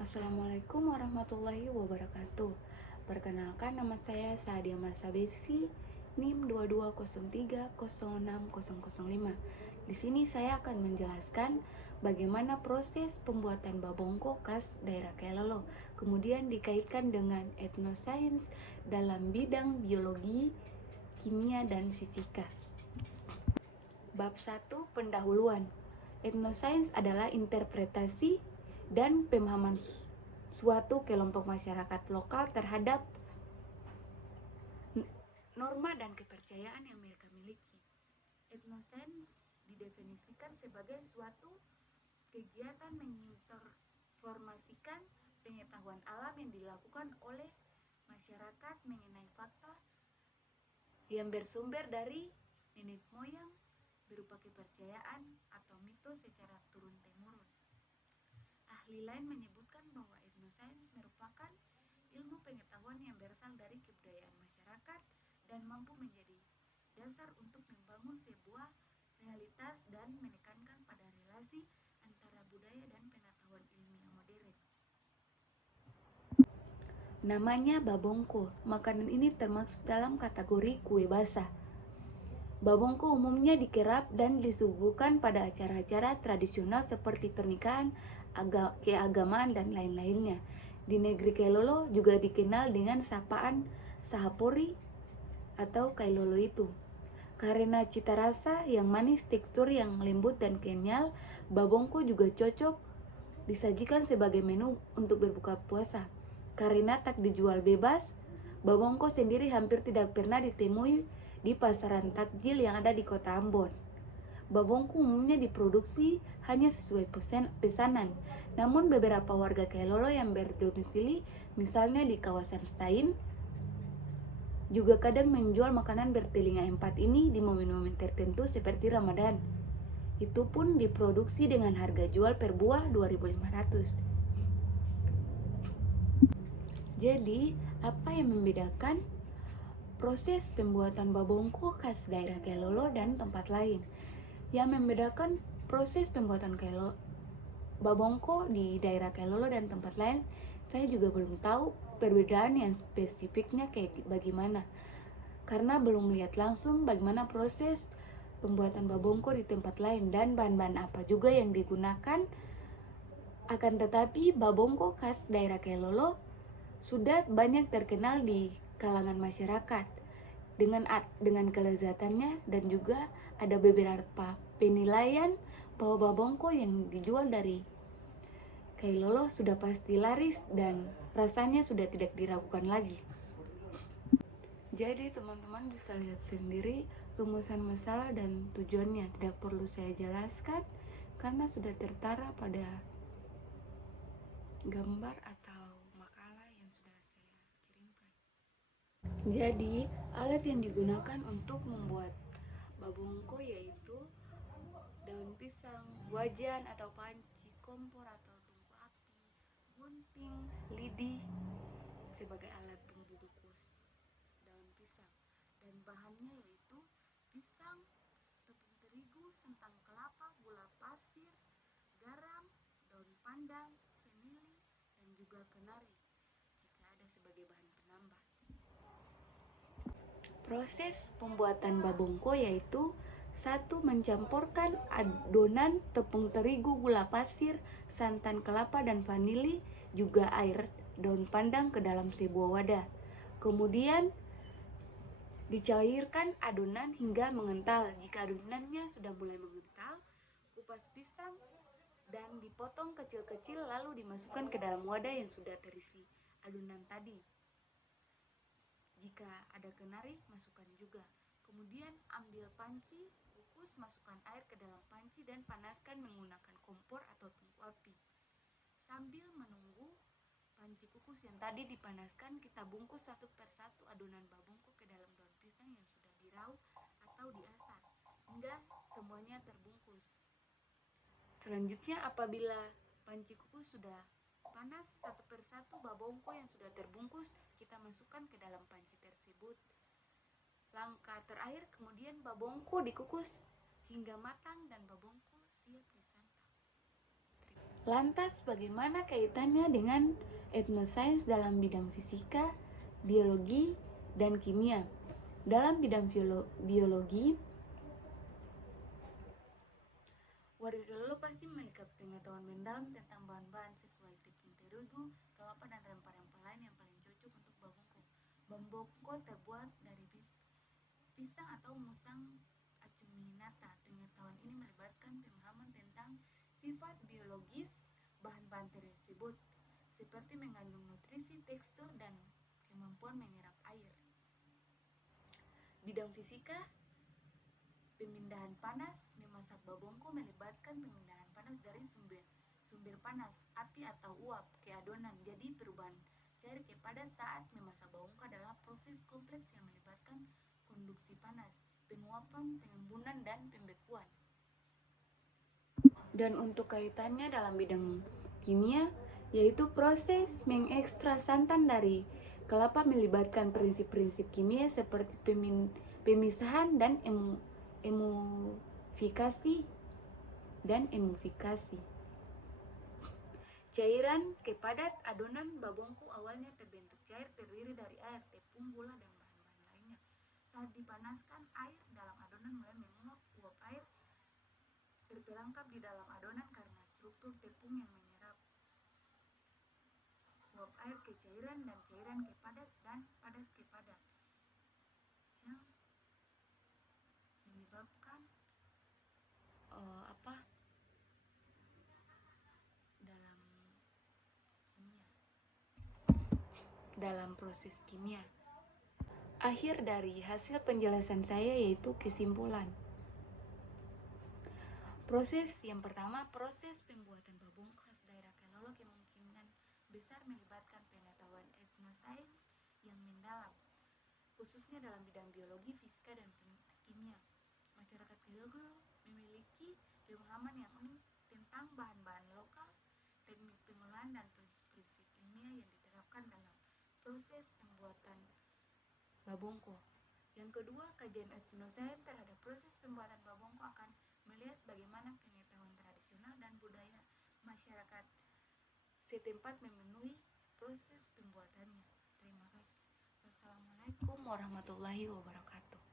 Assalamualaikum warahmatullahi wabarakatuh. Perkenalkan, nama saya Sadia Marsabesi, NIM 2203060005. Di sini saya akan menjelaskan bagaimana proses pembuatan babongko khas daerah Kailolo, kemudian dikaitkan dengan etnosains dalam bidang biologi, kimia, dan fisika. Bab 1, pendahuluan. Etnosains adalah interpretasi dan pemahaman suatu kelompok masyarakat lokal terhadap norma dan kepercayaan yang mereka miliki. Etnosains didefinisikan sebagai suatu kegiatan menginformasikan pengetahuan alam yang dilakukan oleh masyarakat mengenai fakta yang bersumber dari nenek moyang berupa kepercayaan atau mitos secara turun-temurun. Ahli lain menyebutkan bahwa etnosains merupakan ilmu pengetahuan yang berasal dari kebudayaan masyarakat dan mampu menjadi dasar untuk membangun sebuah realitas dan menekankan pada relasi antara budaya dan pengetahuan ilmiah modern. Namanya babongko. Makanan ini termasuk dalam kategori kue basah. Babongko umumnya dikerap dan disuguhkan pada acara-acara tradisional seperti pernikahan, keagamaan, dan lain-lainnya. Di negeri Kailolo juga dikenal dengan sapaan sahapori atau kailolo itu. Karena cita rasa yang manis, tekstur yang lembut dan kenyal, babongko juga cocok disajikan sebagai menu untuk berbuka puasa. Karena tak dijual bebas, babongko sendiri hampir tidak pernah ditemui di pasaran takjil yang ada di kota Ambon. Babongko umumnya diproduksi hanya sesuai pesanan, namun beberapa warga Kailolo yang berdomisili misalnya di kawasan Stain juga kadang menjual makanan bertelinga empat ini di momen-momen tertentu seperti Ramadan. Itu pun diproduksi dengan harga jual per buah 2.500. Jadi, apa yang membedakan proses pembuatan babongko khas daerah Kailolo dan tempat lain? Yang membedakan proses pembuatan babongko di daerah Kailolo dan tempat lain, saya juga belum tahu perbedaan yang spesifiknya kayak bagaimana. Karena belum melihat langsung bagaimana proses pembuatan babongko di tempat lain dan bahan-bahan apa juga yang digunakan. Akan tetapi, babongko khas daerah Kailolo sudah banyak terkenal di kalangan masyarakat dengan kelezatannya, dan juga ada beberapa penilaian bahwa babongko yang dijual dari Kailolo sudah pasti laris dan rasanya sudah tidak diragukan lagi. Jadi teman-teman bisa lihat sendiri rumusan masalah dan tujuannya, tidak perlu saya jelaskan karena sudah tertara pada gambar atau makalah yang sudah saya kirimkan. Jadi, alat yang digunakan untuk membuat babongko yaitu daun pisang, wajan atau panci, kompor atau tungku api, gunting, lidi sebagai alat pembungkus daun pisang. Dan bahannya yaitu pisang, tepung terigu, santan kelapa, gula pasir, garam, daun pandan, vanili, dan juga kenari jika ada sebagai bahan penambah. Proses pembuatan babongko yaitu: 1. Mencampurkan adonan tepung terigu, gula pasir, santan kelapa, dan vanili, juga air daun pandan ke dalam sebuah wadah. Kemudian dicairkan adonan hingga mengental. Jika adonannya sudah mulai mengental, kupas pisang dan dipotong kecil-kecil lalu dimasukkan ke dalam wadah yang sudah terisi adonan tadi. Jika ada kenari, masukkan juga. Kemudian ambil panci, kukus, masukkan air ke dalam panci dan panaskan menggunakan kompor atau tungku api. Sambil menunggu panci kukus yang tadi dipanaskan, kita bungkus satu persatu adonan babongko ke dalam daun pisang yang sudah diraup atau diasar hingga semuanya terbungkus. Selanjutnya, apabila panci kukus sudah panas, satu persatu babongko yang sudah terbungkus kita masukkan ke dalam panci tersebut. Langkah terakhir, kemudian babongko dikukus hingga matang dan babongko siap disantap. Lantas bagaimana kaitannya dengan etnosains dalam bidang fisika, biologi, dan kimia? Dalam bidang biologi, warga Lolo pasti memiliki pengetahuan mendalam tentang bahan-bahan sesuai tepung terigu, kelapa, dan rempah-rempah lain yang paling cocok untuk babongko. Babongko terbuat dari pisang atau musang acuminata. Pengetahuan ini melibatkan pemahaman tentang sifat biologis bahan-bahan tersebut, seperti mengandung nutrisi, tekstur, dan kemampuan menyerap air. Bidang fisika, pemindahan panas. Memasak babongko melibatkan pemindahan panas dari sumber panas, api atau uap, ke adonan. Jadi perubahan cair ke padas saat memasak babongko adalah proses kompleks yang melibatkan konduksi panas, penguapan, pengembunan, dan pembekuan. Dan untuk kaitannya dalam bidang kimia, yaitu proses mengekstrak santan dari kelapa melibatkan prinsip-prinsip kimia seperti pemisahan dan emufikasi. Cairan kepadat. Adonan babongko awalnya terbentuk cair terdiri dari air, tepung, gula, dan bahan-bahan lainnya. Saat dipanaskan, air dalam adonan mulai menguap. Uap air terperangkap di dalam adonan karena struktur tepung yang menyerap uap air ke cairan dan cairan ke padat dan padat ke padat, yang menyebabkan apa dalam kimia dalam proses kimia. Akhir dari hasil penjelasan saya yaitu kesimpulan. Proses yang pertama, proses pembuatan babongko khas daerah Kelolo kemungkinan besar melibatkan pengetahuan etnosains yang mendalam, khususnya dalam bidang biologi, fisika, dan kimia. Masyarakat Kelolo memiliki pemahaman yang unik tentang bahan-bahan lokal, teknik pengolahan, dan prinsip-prinsip ilmiah yang diterapkan dalam proses pembuatan babongko. Yang kedua, kajian etnosains terhadap proses pembuatan babongko akan melihat bagaimana pengetahuan tradisional dan budaya masyarakat setempat memenuhi proses pembuatannya. Terima kasih. Wassalamualaikum warahmatullahi wabarakatuh.